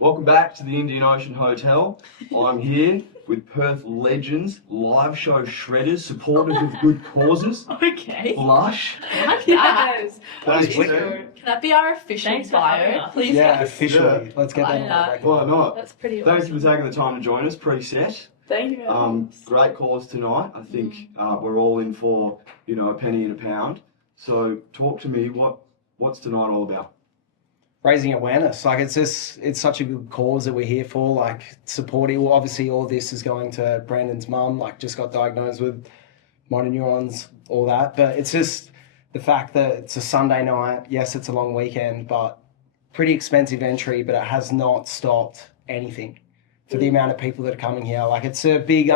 Welcome back to the Indian Ocean Hotel. I'm here with Perth legends, live show shredders, supporters of good causes. Okay. Lush. Yes. Thanks, Can Tim. that be our official Thanks for having bio? us. Please. Yeah, guys. officially. Yeah. Let's get that on Yeah. the record. Why not? That's pretty Thank awesome. you for taking the time to join us, preset. Thank you. Great cause tonight. I think we're all in for, a penny and a pound. So talk to me, what's tonight all about? Raising awareness. Like, it's such a good cause that we're here for, like, supporting. Well, obviously, all this is going to Brandon's mum, like, just got diagnosed with motor neurons, all that. But it's just the fact that it's a Sunday night. Yes, it's a long weekend, but pretty expensive entry, but it has not stopped anything for the amount of people that are coming here. Like, it's a big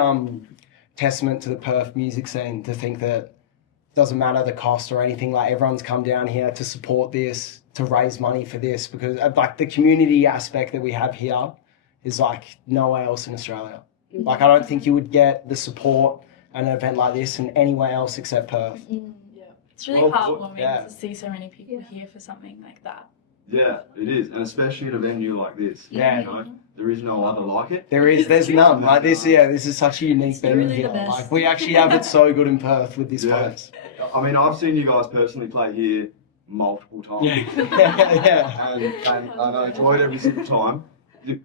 testament to the Perth music scene to think that it doesn't matter the cost or anything. Like, everyone's come down here to support this, to raise money for this, because like the community aspect that we have here is like nowhere else in Australia. Like, I don't think you would get the support at an event like this in anywhere else except Perth. It's really Well, heartwarming to see so many people here for something like that. Yeah, it is, and especially at a venue like this. Yeah. There is no other like it. There's none. Like this, this is such a unique venue really here. the best. Like, we actually have it so good in Perth with this Yeah. place. I mean, I've seen you guys personally play here multiple times. Yeah. And I enjoyed every single time.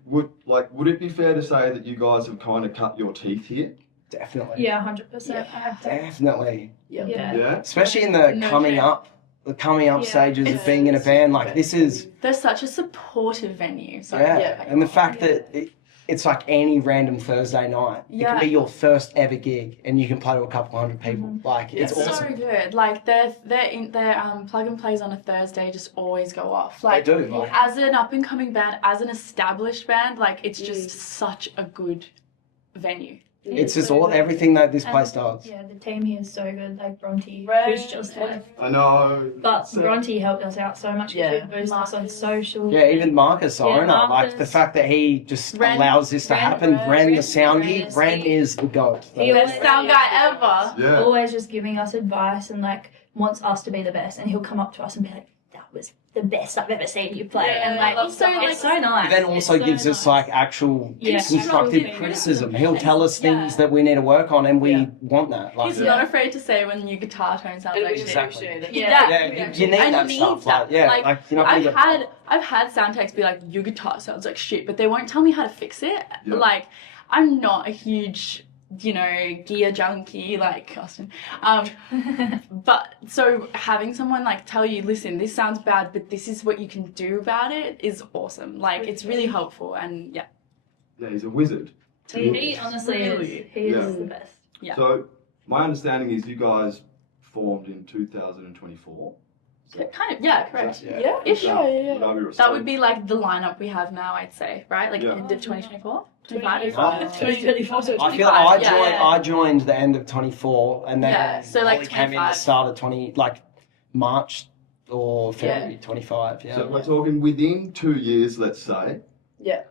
Would it be fair to say that you guys have kind of cut your teeth here? Definitely. Yeah, 100%. Definitely. Yeah. Yeah? Especially in the No coming shame. up Yeah. stages It's- of being in a band. Like, this is, They're such a supportive venue. Sorry. and the fact that it's like any random Thursday night. It Yeah. can be your first ever gig and you can play to a couple hundred people. Like, it's It's awesome. so good. Like their plug and plays on a Thursday just always go off. Like They do, like- as an up and coming band, as an established band, like it's just such a good venue. It's just everything that this place does. Yeah, the team here is so good. Like Bronte, Right. who's just left. I know. But So- Bronte helped us out so much. Yeah. Yeah. Boost us on social. Yeah, even Marcus, the Yeah, owner, like Marcus. the fact that he just Ren- allows this to Ren- happen. Ren- Ren, the Ren- sound Ren geek, is Ren the- is the goat. He Best always- sound guy ever. Yeah. Always just giving us advice and like wants us to be the best. And he'll come up to us and be like, "That was the best I've ever seen you play." Yeah, and like, I love that. it's so nice. But then also It's so gives us nice. like actual Yeah. constructive Constructive criticism. He'll tell us things Yeah. that we need to work on, and we Yeah. want that. Like, He's not afraid to say when your guitar tone sounds like shit. Exactly. Yeah. you need I that need stuff. that. Like, yeah, Like, like you're not gonna I've had sound techs be like, your guitar sounds like shit, but they won't tell me how to fix it. Yeah. Like, I'm not a huge, gear junkie like Austin. But so having someone like tell you, listen, this sounds bad, but this is what you can do about it is awesome. Like, it's really helpful, and yeah. Yeah, he's a wizard. He honestly is. He Yeah. is the best. Yeah. So, my understanding is you guys formed in 2024. Kind of, yeah, correct. Yeah. Ish. That would be like the lineup we have now, I'd say, right? Like Yeah. end of 2024? 25? 2024, so I feel like 25, I joined the end of 24, and then Yeah, so, like, Ollie came in the 25. start of 20, like March or February 25. Yeah. So, we're talking within 2 years, let's say. Yeah.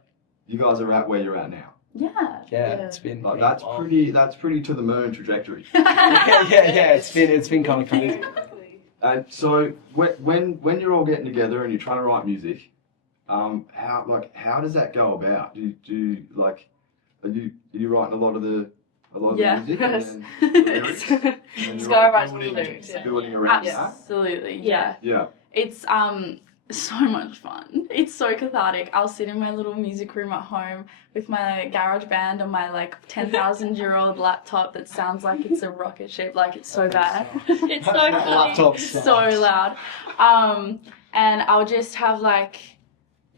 You guys are at where you're at now. Yeah. yeah, it's been Like, pretty that's wild. pretty to the moon trajectory. yeah. It's been kind of crazy. And so when you're all getting together and you're trying to write music, how does that go about? Do you like are you writing a lot of the Yeah. music and then the lyrics? And then Just you're go all write some building- lyrics, yeah. building around that. Absolutely. Yeah. Yeah. It's so much fun. It's so cathartic. I'll sit in my little music room at home with my garage band on my like 10,000-year-old laptop that sounds like it's a rocket ship. Like, it's so bad. It's so funny. Laptop So sucks. loud. And I'll just have like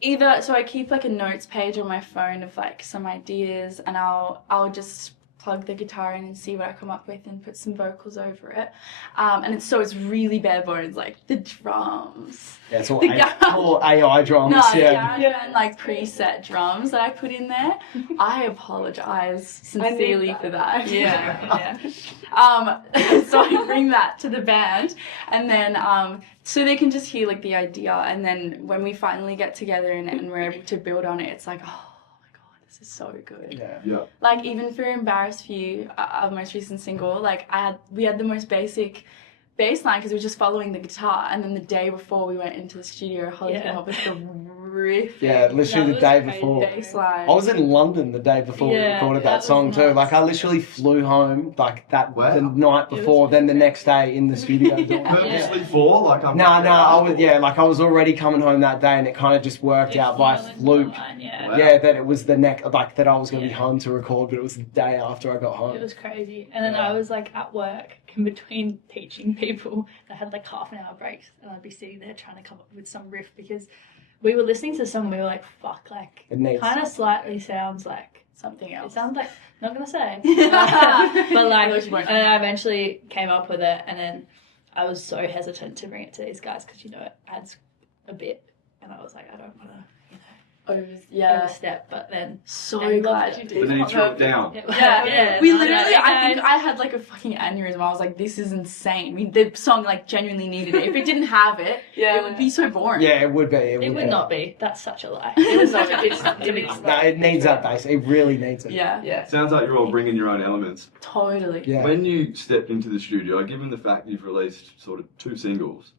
so I keep like a notes page on my phone of like some ideas, and I'll just plug the guitar in and see what I come up with and put some vocals over it. And it's really bare bones, like the drums. Yeah, it's all, The all AI drums. No, yeah. and like preset drums that I put in there. I apologize sincerely for that. Yeah. So I bring that to the band, and then so they can just hear like the idea, and then when we finally get together and we're able to build on it, it's like, oh my god, this is so good. Yeah. Yeah. Like, even for Embarrassed for You, our most recent single, like we had the most basic bass line because we were just following the guitar, and then the day before we went into the studio, Holly came up with the riff. Yeah, literally the That day was before. Baseline. I was in London the day before we Yeah, recorded that that was song too. nuts. Like I literally flew home like that Wow. the night It was before, then the crazy. next day in the studio doing it. Purposely for like I'm. No, I was already coming home that day, and it kind of just worked out by fluke. Yeah. Wow. Yeah, that it was the that I was going to be home to record, but it was the day after I got home. It was crazy. And then I was like at work in between teaching people. I had like half an hour breaks and I'd be sitting there trying to come up with some riff because we were listening to the song and we were like, fuck, like It needs- kind of slightly sounds like Something it else. sounds like not gonna say. But But like Those won't. and then I eventually came up with it and then I was so hesitant to bring it to these guys because it adds a bit and I was like, I don't wanna overstep, but then So I glad loved you it. did. But then you threw it down. Yeah, we no, literally, no, I think guys. I had like a fucking aneurysm. I was like, this is insane. I mean, the song like genuinely needed it. If it didn't have it, it would be so boring. Yeah, it would be. It would not be. That's such a lie. It was such not. a It's- No, it needs that bass. It really needs it. Yeah, Sounds like you're all bringing your own elements. totally. Yeah. When you stepped into the studio, given the fact you've released sort of 2 singles,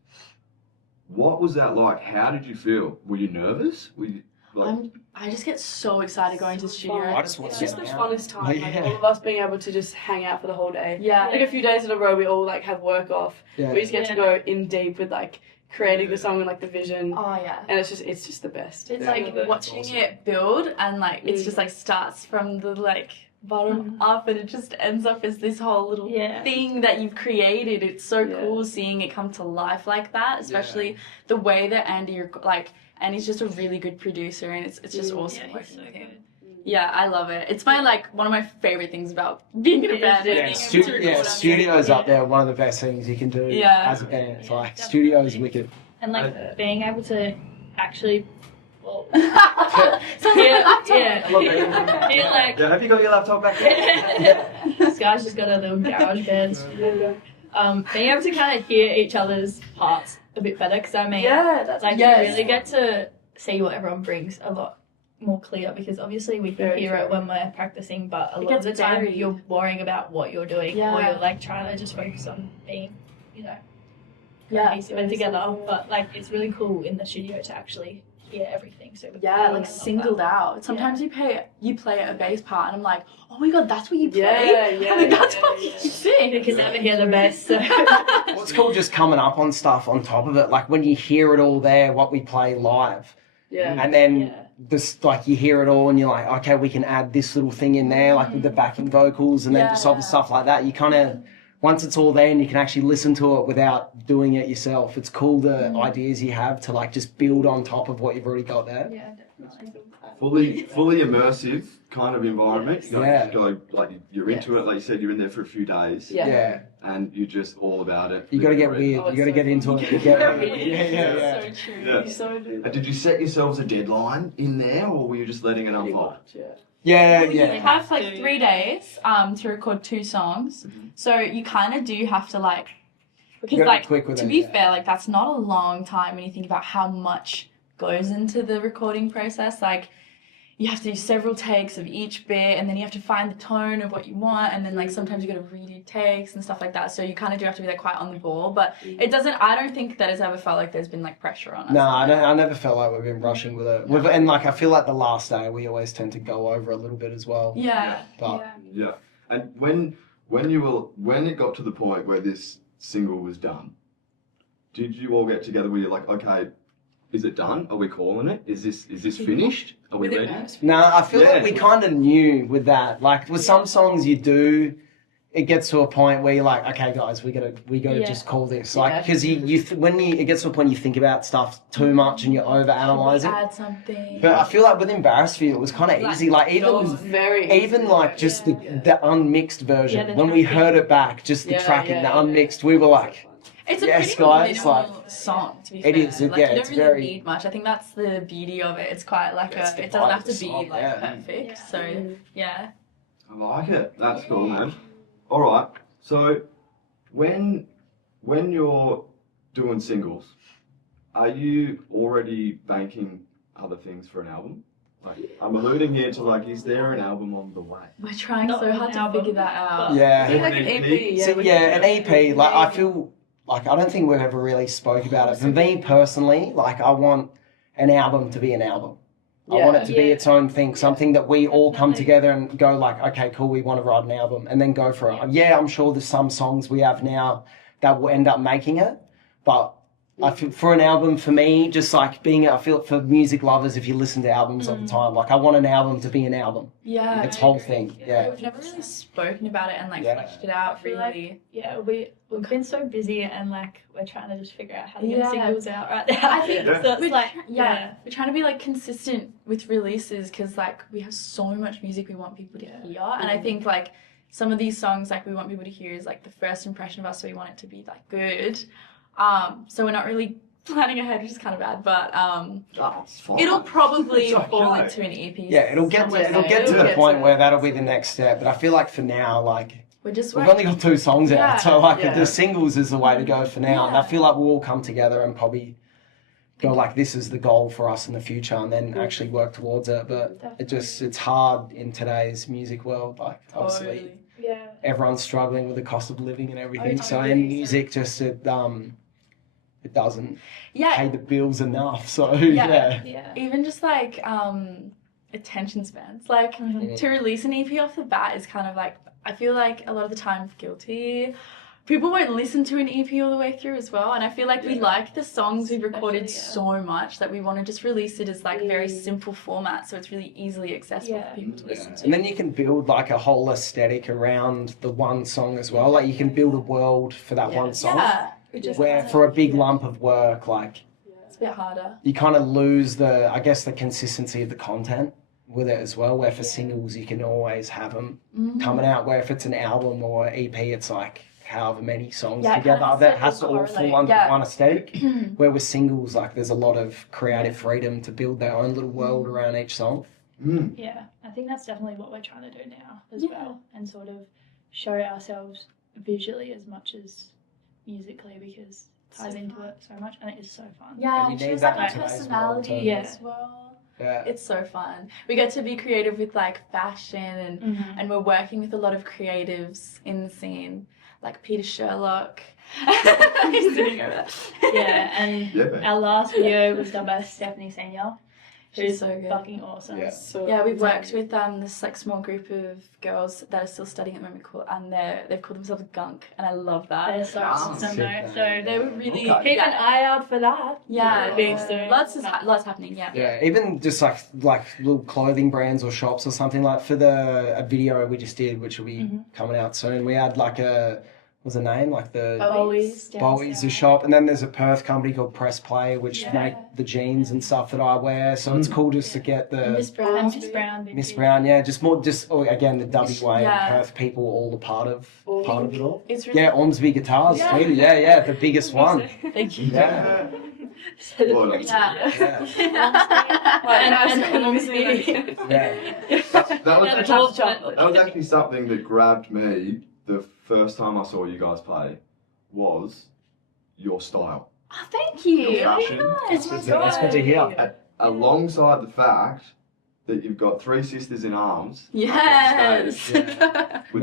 what was that like? How did you feel? Were you nervous? Were you like? I just get so excited going to the studio. I just want It's to just the get funnest time. Like Yeah. all of us being able to just hang out for the whole day. Yeah. Like a few days in a row, we all like have work off. Yeah. We just get to go in deep with like creating the song and like the vision, Oh yeah. and it's just the best. It's Yeah. like That's watching awesome. it build and like it's Mm. just like starts from the like bottom up and it just ends up as this whole little Yeah. thing that you've created. It's so Yeah. cool seeing it come to life like that, especially the way that Andy's just a really good producer and it's just awesome Yeah, working he's so with him. good. Yeah, I love it. It's my like one of my favorite things about being in a It band. is, and yeah. being able to record on Studio's music. up there. One of the best things you can do Yeah. as a band. It's Yeah, like definitely. studio's wicked. And like being able to actually, well, Sounds like a laptop. yeah, feel like Yeah, have you got your laptop back there? this guy's just got a little garage band. Being able to kind of hear each other's parts a bit better because I mean, Yeah, that's like Yes. you really get to see what everyone brings a lot more clear because obviously we can Very hear it true. when we're practicing, but a It lot of gets the time buried. you're worrying about what you're doing Yeah. or you're like trying to just focus on being, Yeah, cohesive and together. But like it's really cool in the studio to actually hear everything. So Yeah, I like love singled that. out. Sometimes you play a bass part, and I'm like, oh my god, that's what you play. Yeah, yeah, I'm like, that's yeah, what yeah. you sing. You can never hear the bass. So. Well, it's cool just coming up on stuff on top of it. Like when you hear it all there, what we play live, Yeah. and then Yeah. this like you hear it all, and you're like, okay, we can add this little thing in there, like with the backing vocals, and then just other Yeah. stuff like that. You kind of once it's all there, and you can actually listen to it without doing it yourself. It's cool the ideas you have to like just build on top of what you've already got there. Yeah, definitely. Fully immersive kind of environment. You Yeah. go like you're into it. Like you said, you're in there for a few days, Yeah. Yeah. and you're just all about it. You got to get Living weird. Oh, You got to it's get so into fun. it. You get- yeah. So true. Yeah. You so do. And did you set yourselves a deadline in there, or were you just letting it Pretty unfold? much, yeah. Yeah, We yeah. have like 3 days to record 2 songs, so you kind of do have to like because gotta be like quick with to it, be yeah. fair, like that's not a long time when you think about how much goes into the recording process. Like you have to do several takes of each bit, and then you have to find the tone of what you want, and then like sometimes you got to redo takes and stuff like that. So you kind of do have to be like quite on the ball, but it doesn't. I don't think that it's ever felt like there's been like pressure on us. No, I never felt like we've been rushing with it. And like I feel like the last day we always tend to go over a little bit as well. Yeah. But Yeah. And when it got to the point where this single was done, did you all get together where you're like, okay, is it done? Are we calling it? Is this finished? Are we ready? no, I feel Yeah. like we kind of knew with that. Like with some songs you do, it gets to a point where you're like, okay, guys, we gotta Yeah. just call this. Like Yeah. because it gets to a point you think about stuff too much and you overanalyze it. Add something. But I feel like with Embarrassed For You, it was kind of easy. Like It was even very even like just the unmixed version. Yeah, the When we tracking. heard it back, just the Yeah, tracking, yeah, the yeah. unmixed, we were like, It's a Yes, pretty guys, minimal like, song, to be it fair. is, Like, yeah, you it's don't really very- need much. I think that's the beauty of it. It's quite like It's the it doesn't vibe have of to the be song, like yeah. perfect. Yeah. So yeah. I like it. That's cool, man. All right. So when you're doing singles, are you already banking other things for an album? Like I'm alluding here to like, is there an album on the way? We're trying Not so an hard to album, figure that out. yeah. Maybe like an EP. So, we yeah, could an do EP. Like I Maybe. feel like I don't think we've ever really spoke about it. For me personally, like I want an album to be an album. I Yeah. want it to be Yeah. its own thing, something that we all come Definitely. together and go like, okay, cool, we want to write an album, and then go for it. Yeah, I'm sure there's some songs we have now that will end up making it, but I feel for an album, for me, just like I feel it for music lovers, if you listen to albums all the time, like I want an album to be an album. Yeah. Its whole thing. Yeah. We've never really spoken about it and like Yeah. fleshed it out feel like- really. Yeah, we've been so busy and like we're trying to just figure out how to get Yeah. singles out right now. I think Yeah. So it's we're like, yeah, we're trying to be like consistent with releases because like we have so much music we want people to hear, and I think like some of these songs like we want people to hear is like the first impression of us, so we want it to be like good. So we're not really planning ahead, which is kind of bad, but That's fine. it'll probably It's okay. fall into an EP. Yeah, it'll get somewhere to soon. the point where that'll be the next step. But I feel like for now, like We're just we've working. only got 2 songs Yeah. out, so like Yeah. the singles is the way to go for now. And I Yeah. feel like we'll all come together and probably go like, this is the goal for us in the future, and then actually work towards it. But it's hard in today's music world. Like obviously Totally. yeah. everyone's struggling with the cost of living and everything. Oh, So totally. in music, just it doesn't Yeah, pay the bills enough. So Yeah. Yeah. even just like attention spans, like Mhm. to release an EP off the bat is kind of like, I feel like a lot of the time guilty. People won't listen to an EP all the way through as well, and I feel like we like the songs we've recorded Especially, so much that we want to just release it as like a very simple format, so it's really easily accessible Yeah. for people to listen to. And then you can build like a whole aesthetic around the one song as well. Like you can build a world for that one song. Yeah, Where for a big lump of work, like it's a bit harder. you kind of lose the consistency of the content with it as well. Where for singles, you can always have them coming out. Where if it's an album or EP, it's like however many songs Yeah, it together kinda that has has to to all correlate. fall under Yeah. one aesthetic. Where with singles, like there's a lot of creative freedom to build their own little world around each song. Mm. Yeah, I think that's definitely what we're trying to do now as Yeah. well, and sort of show ourselves visually as much as musically, because it ties So into fun. it so much, and it is so fun. Yeah, we and need shows that like in our today's personality world too. as well. Yeah. It's so fun. We get to be creative with like fashion and we're working with a lot of creatives in the scene, like Peter Sherlock. He's sitting over there. Yeah, and Yeah, man. our last video was done by Stephanie Senior, She's who's so good. fucking awesome. Yeah. So Yeah, we've worked with this like small group of girls that are still studying at the moment, and they've called themselves Gunk, and I love that. They're so awesome sick, though. man. So They were really Okay. keep an eye out for that. yeah, Being soon. lots happening. Yeah. Yeah, even just like little clothing brands or shops or something, like for a video we just did, which will be coming out soon. We had like what's the name? Like the Bowie's. Bowie's, the shop, and then there's a Perth company called Press Play, which Yeah. make the jeans and stuff that I wear. So it's cool just to get the Miss Brown. And Miss Brown. big Miss deal. Brown, yeah, again the WA Yeah. and Perth people, all the part of it all. It's really Yeah, Ormsby Guitars Yeah. too. Yeah, the biggest one. Thank you. Yeah. Well done. Yeah. Yeah. And Ormsby. Yeah. That was And actually, all chocolate. that was actually something that grabbed me the first time I saw you guys play, was your style. Oh, thank you. Your fashion. Nice. That's good to hear. Alongside the fact that you've got 3 sisters in arms. Yes. With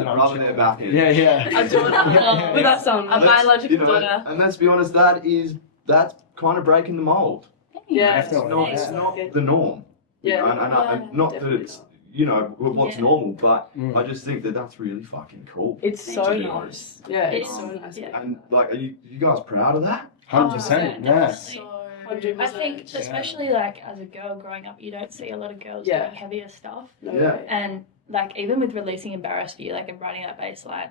the brother there back in. Yeah, yeah. I'm doing it. with that song. A biological You know, daughter. and let's be honest, that's kind of breaking the mold. Yeah, It's Definitely, not, yeah. it's not the norm. Yeah. And not that definitely it's, you know, what's Yeah. normal, but Mm. I just think that that's really fucking cool. It's so To be nice. honest. Yeah, it's It's- so nice. yeah. And like, are you guys proud of that? 100%. Yeah. So, I think, especially like as a girl growing up, you don't see a lot of girls Yeah. doing heavier stuff. No Yeah. way. And like even with releasing Embarrassed for You, like and writing that bass line,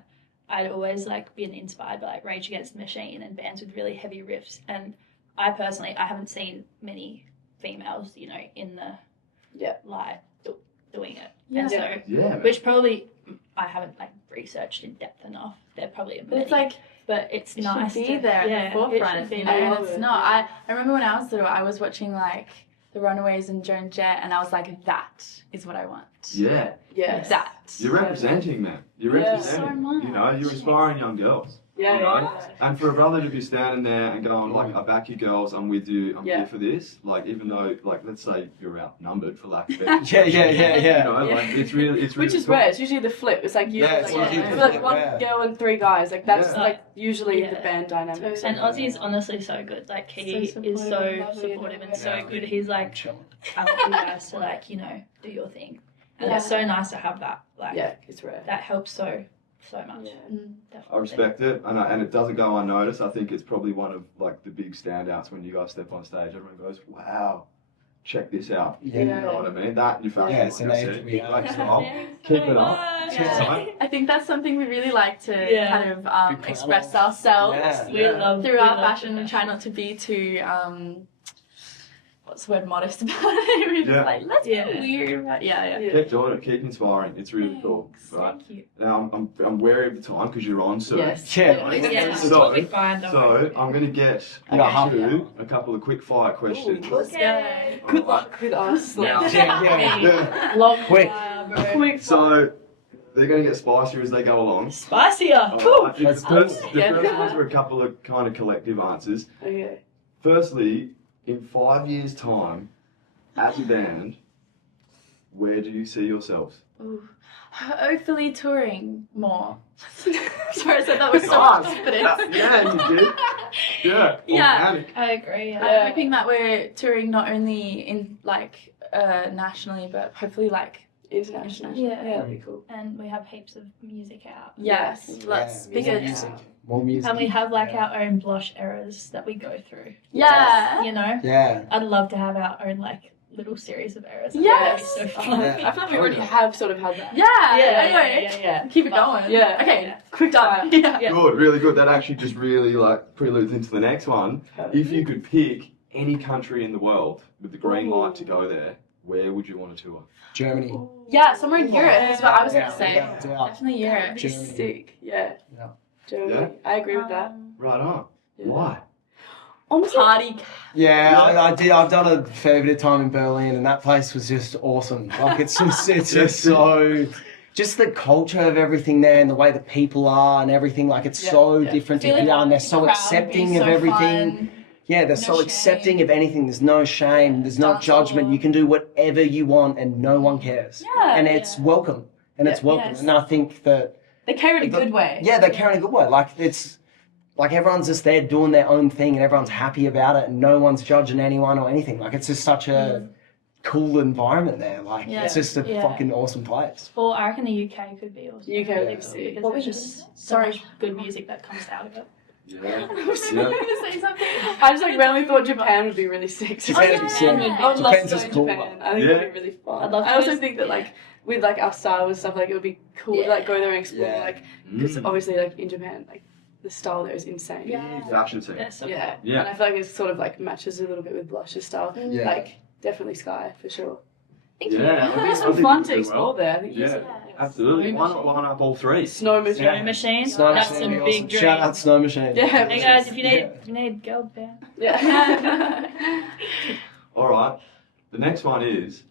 I'd always like been inspired by like Rage Against the Machine and bands with really heavy riffs. And I personally, I haven't seen many females, you know, in the light doing it. And so, Yeah, man. which probably I haven't like researched in depth enough. They're probably a but it's like but it's it nice should be to, there yeah, at the forefront, it should be you know, there. and it's not. I remember when I was little, I was watching like The Runaways and Joan Jett, and I was like, that is what I want. Yeah. Yes. That. You're representing, man. You're Yeah. representing. So much. You know, you're inspiring young girls. Yeah, You know? yeah. And for a brother to be standing there and going like, I back you girls, I'm with you, I'm Yeah. here for this. Like, even though, like, let's say you're outnumbered for lack of better. Yeah, You know, Yeah. like it's really Which is cool. rare. It's usually the flip. It's like Yeah, it's like, usually the like flip, one yeah. girl and 3 guys. Like that's Yeah. like usually Yeah. the band dynamics. And Ozzy's honestly so good. Like he So is so supportive, supportive and so Yeah. good. He's like, Chill. I want you guys to like, you know, do your thing. And Yeah. it's so nice to have that. Like Yeah, it's rare. that helps so much. Yeah. Definitely. I respect it, and it doesn't go unnoticed. I think it's probably one of like the big standouts when you guys step on stage. Everyone goes, "Wow, check this out." Yeah. You know what I mean? That and your fashion, Yeah, it's like I an said, age we like have. style. Keep it up. Yeah. I think that's something we really like to Yeah. kind of Be express proud of. ourselves Yeah. We love through we our love fashion the and try not to be too what's the word, modest about it. We're just Yeah. like, let's Yeah. be weird about yeah. Yeah. Keep doing it. Keep inspiring. It's really cool. Thanks. Right Thank you. now, I'm wary of the time because you're on, so. Yes. Yeah. Yeah, So- totally fine. Don't So worry. I'm gonna get Yeah, half an to a couple of quick fire questions. Let's Okay. Good luck with us. Yeah. Like, Yeah. long Quick. Bro. quick. So they're gonna get spicier as they go along. Spicier. Alright, the Let's first, do it. the Yeah. first ones are a couple of kind of collective answers. Okay. Firstly, in 5 years' time, as a band, where do you see yourselves? Ooh. Hopefully touring more. Sorry, I said that was so Nice. confident. Yeah, you did. Yeah. Yeah. Organic. I agree. I'm Yeah. hoping that we're touring not only in like nationally, but hopefully like International. Yeah. That'd be cool. And we have heaps of music out. yes, Yes. let's Yeah, bigger. more music. More music. And we have like Yeah. our own blush eras that we go through. Yeah. You know? Yeah. I'd love to have our own like little series of eras. Yes. That'd be so fun. Yeah. I feel like we already have sort of had that. Yeah. Anyway, yeah. keep it going. Yeah. Okay. Yeah. Quick time. Yeah. Yeah. Good, really good. That actually just really like preludes into the next one. If you could pick any country in the world with the green light to go there, where would you want to tour? Germany. Yeah, somewhere in Europe is what I was Yeah, gonna say. without a doubt. Definitely Europe. That'd be Germany. sick. Yeah. Yeah. Germany. Yeah? I agree with that. Right on. Yeah. Why? Honestly, Party. Yeah, I did. I've done a fair bit of time in Berlin, and that place was just awesome. Like it's just so, just the culture of everything there, and the way the people are, and everything. Like it's Yeah, so yeah. different to Feeling here, and they're the so crowd accepting being of so everything. fun. Yeah, they're No so accepting shame. of anything. There's no shame. There's no Dance judgment. hall. You can do whatever you want, and no one cares. Yeah. And it's welcome. And it's Yeah. welcome. Yes. And I think that They care in a The- good way. yeah, they care in a good way. Like it's like everyone's just there doing their own thing, and everyone's happy about it, and no one's judging anyone or anything. Like it's just such a cool environment there. Like Yeah. it's just a Yeah. fucking awesome place. Or I reckon the UK could be awesome. UK would be Because sick. there's What was just it? so much good music that comes out of it. Yeah. I was Yeah. gonna say something. I just like randomly thought Japan would be really sick. Japan would be sick. I would love Japan's to go just to cool. Japan. I think Yeah. it'd be really fun. I'd love to I also just- think that like with like our style and stuff, like it would be cool to like go there and explore. Yeah. Like because Mm. obviously like in Japan, like the style there is insane. Yeah. Fashion scene. They're so Yeah. Yeah. And I feel like it sort of like matches a little bit with Blush's style. Yeah. Like definitely Sky for sure. Thank Yeah, you. I think- It'd be I some think fun you to do explore well. there. I think Yeah. there's Absolutely. Snow Why machine. not line up all three? Snow machine. Snow Machine. Snow That's Machine a would be big awesome. dream. Shout out Snow Machine. Yeah. Hey guys, if you need Yeah. if you need girl band. Yeah. All right. The next one is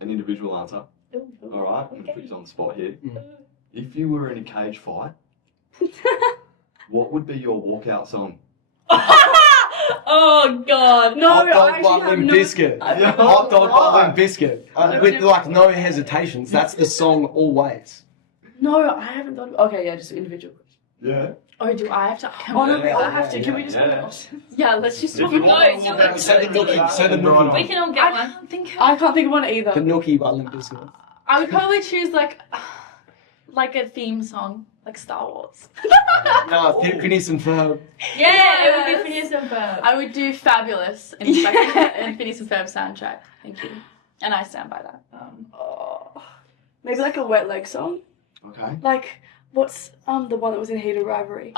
an individual answer. Ooh, All right. I'm going to okay. put you on the spot here. Mm. If you were in a cage fight, what would be your walkout song? Oh god. No, Hot I dog, actually butt, have limp no- biscuit. Yeah. Hot dog, butt, Right. limp biscuit. No, With no. like no hesitations. That's the song always. No, I haven't thought of okay, yeah, just individual. Yeah. Oh, do I have to? Can Oh we- no, Yeah, I have to. yeah, Can we just yeah. Yeah, let's just If talk you about want it. to walk out, Say the nookie. Say the We nookie. can all get I one. can't think. I can't think of one either. The nookie by Limp Bizkit. I would probably choose like a theme song, like Star Wars. No, Phineas and Ferb. Yeah, it would be Phineas and Ferb. I would do Fabulous in Phineas and Ferb soundtrack. Thank you, and I stand by that. Oh, maybe like a wet leg song. Okay. Like what's the one that was in Heated Rivalry?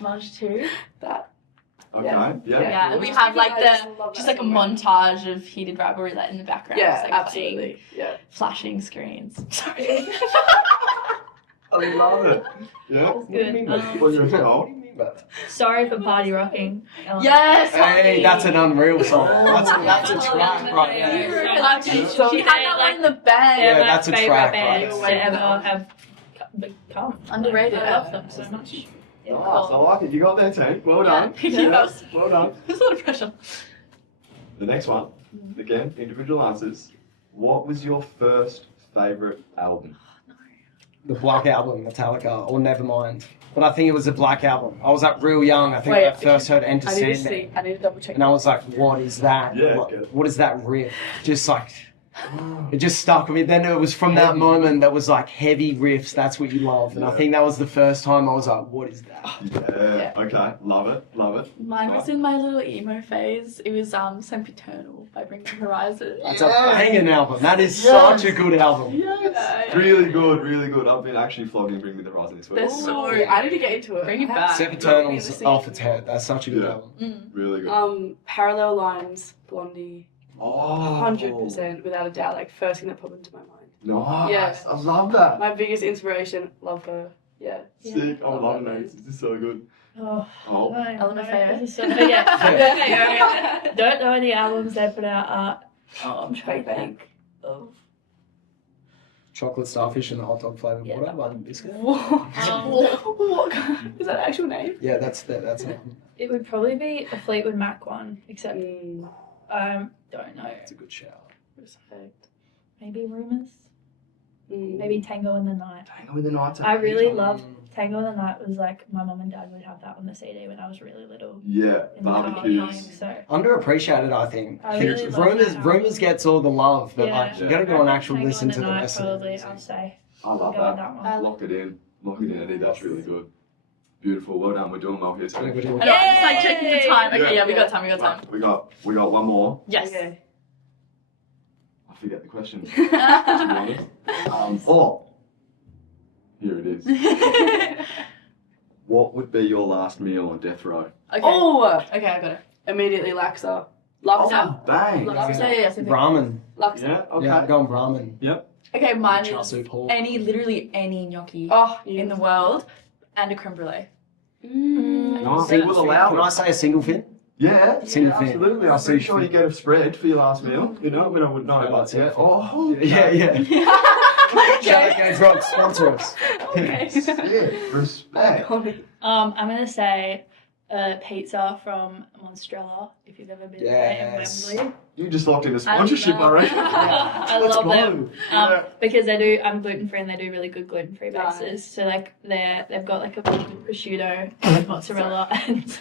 March 2. That. Okay. Yeah. Yeah. Yeah, Yeah. we have like I just love just that like a so much. montage of Heated Rivalry like in the background. Yeah, just, like, absolutely. Yeah. playing flashing screens. Sorry. I love it. Yeah. That's good. What do you think? What do you mean by that? Sorry for party rocking. Yes. Hey, that's an unreal song. That's a Oh, track right yeah. there. You were allowed to. So She had that one in the They're band. Yeah, my that's a favorite track, bands right? to ever have become. Underrated. I love them so much. Yeah, Nice, I like it. You got there, team. Well done. Yes. Well done. There's a lot of pressure. The next one, again, individual answers. What was your first favourite album? The Black Album, Metallica, or Nevermind. But I think it was a Black Album. I was like real young. I think Wait, I first heard Enter I need to Sandman. see. I need to double check. And I was like, what is that? Yeah, What- good. what is that riff? Just like, it just stuck with me. Then it was from that moment that was like heavy riffs. That's what you love. And I Yeah. think that was the first time I was like, what is that? Yeah, okay. Love it. Love it. Mine was in my little emo phase. It was Sempiternal by Bring Me Horizon. That's a banging album. That is Yes. such a good album. Yeah. Really good, really good. I've been actually flogging Bring Me the Horizon this week. They're so Ooh, I need to get into it. Bring it back. Sempiternal's off its head. That's such a good Yeah. album. Really good. Parallel Lines, Blondie, Oh. 100% without a doubt. Like first thing that popped into my mind. Nice. Yeah. I love that. My biggest inspiration. Love her. Yeah. Sick. I'm Love loving that. these. This is so good. Oh, Oh. LMFAO. LMFAO. So, yeah. Don't know any albums they put out. I'm trying to think of. Chocolate Starfish and the hot dog flavored Yeah, water that by the biscuit. What kind? Is that an actual name? Yeah, that's it. It would probably be a Fleetwood Mac one, except don't know. It's a good shout. Respect. Maybe Rumors. Maybe Tango in the Night. Tango in the Night. I really loved Tango in the Night. Was like my mom and dad would have that on the CD when I was really little. Yeah, In the car barbecues. So Underappreciated, I think. I really love Rumors, that Rumors album. gets all the love, but yeah, like you gotta go and actually Tango listen in to the Night, rest of probably, it. I'll say. I love Go with that. that one. Lock it in. Lock it in, Eddie. That's really good. Beautiful. Well done. We're doing well here. I think Too. we're doing- I know, I'm just like checking the time. Okay, Yeah. yeah, we got time, we got time. Right, we got one more. Yes. Okay. I forget the question. To be honest. Here it is. What would be your last meal on death row? Okay. Oh! Okay, I got it. Immediately Laksa. Laksa. Oh, bang. Laksa, yes, I think. Ramen. Laksa. Yeah. Okay. Yeah, I'm going ramen. Okay, mine Char is siu pork. literally any gnocchi Oh, in the world and a creme brulee. Nice. Yeah. It was allowed. Can I say a single fin? Yeah, Single fin. absolutely. I'm pretty sure you get a spread for your last meal. You know, but I would know. Yeah, But yeah. that's it. Oh, Yeah. Okay. Games Rock, sponsor us. Okay. Sick. Respect. I'm gonna say pizza from Monstrella. If you've ever been Yes. there in Wembley. You just locked in a sponsorship, I reckon. I Let's love go. them Yeah. because they do. I'm gluten free and they do really good gluten free Nice. bases. So like they've got like a prosciutto, mozzarella, and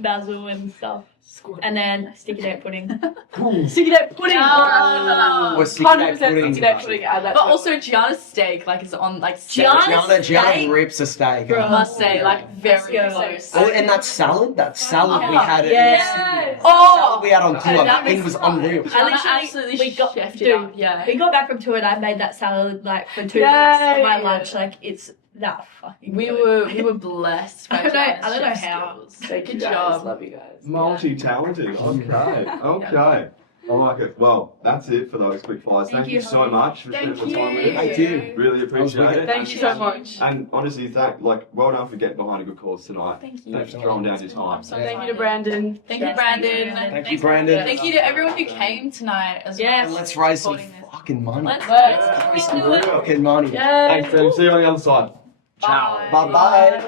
basil and stuff, and then sticky date pudding. Sticky date pudding. No. Or sticky date 100% pudding. sticky date pudding. Add that But to it. also Gianna's steak, like, is on, like, Gianna's Gianna steak, rips a steak. Bro. I must say, like, very Let's go. close. Oh, and that salad we Oh, had yes. salad we had on tour, that that thing was was unreal. Gianna literally- absolutely we got- chefed it dude, up, yeah. We got back from tour and I made that salad like for 2 Yay. weeks for my lunch. Like it's that fucking. We good. were blessed by I don't know- Gianna's I don't know chef how. skills. Thank you Good guys. job. Love you guys. Multi-talented. Okay. Okay. I like it. Well, that's it for those quick fires. Thank you so honey. much for spending the time with us. Thank you. Really appreciate wicked. it. Thank you so much. And honestly, well done for getting behind a good cause tonight. Thank you. Thanks for throwing down your time. I'm so Thank you excited. to Brandon. Thank you, Yes, Brandon. Thank you, Brandon. Thank you to everyone who came tonight as Yes. well. Let's raise some supporting this. fucking money. Let's Yeah. Raise some do it. fucking money. Yay. Thanks, team. See you on the other side. Bye. Bye bye.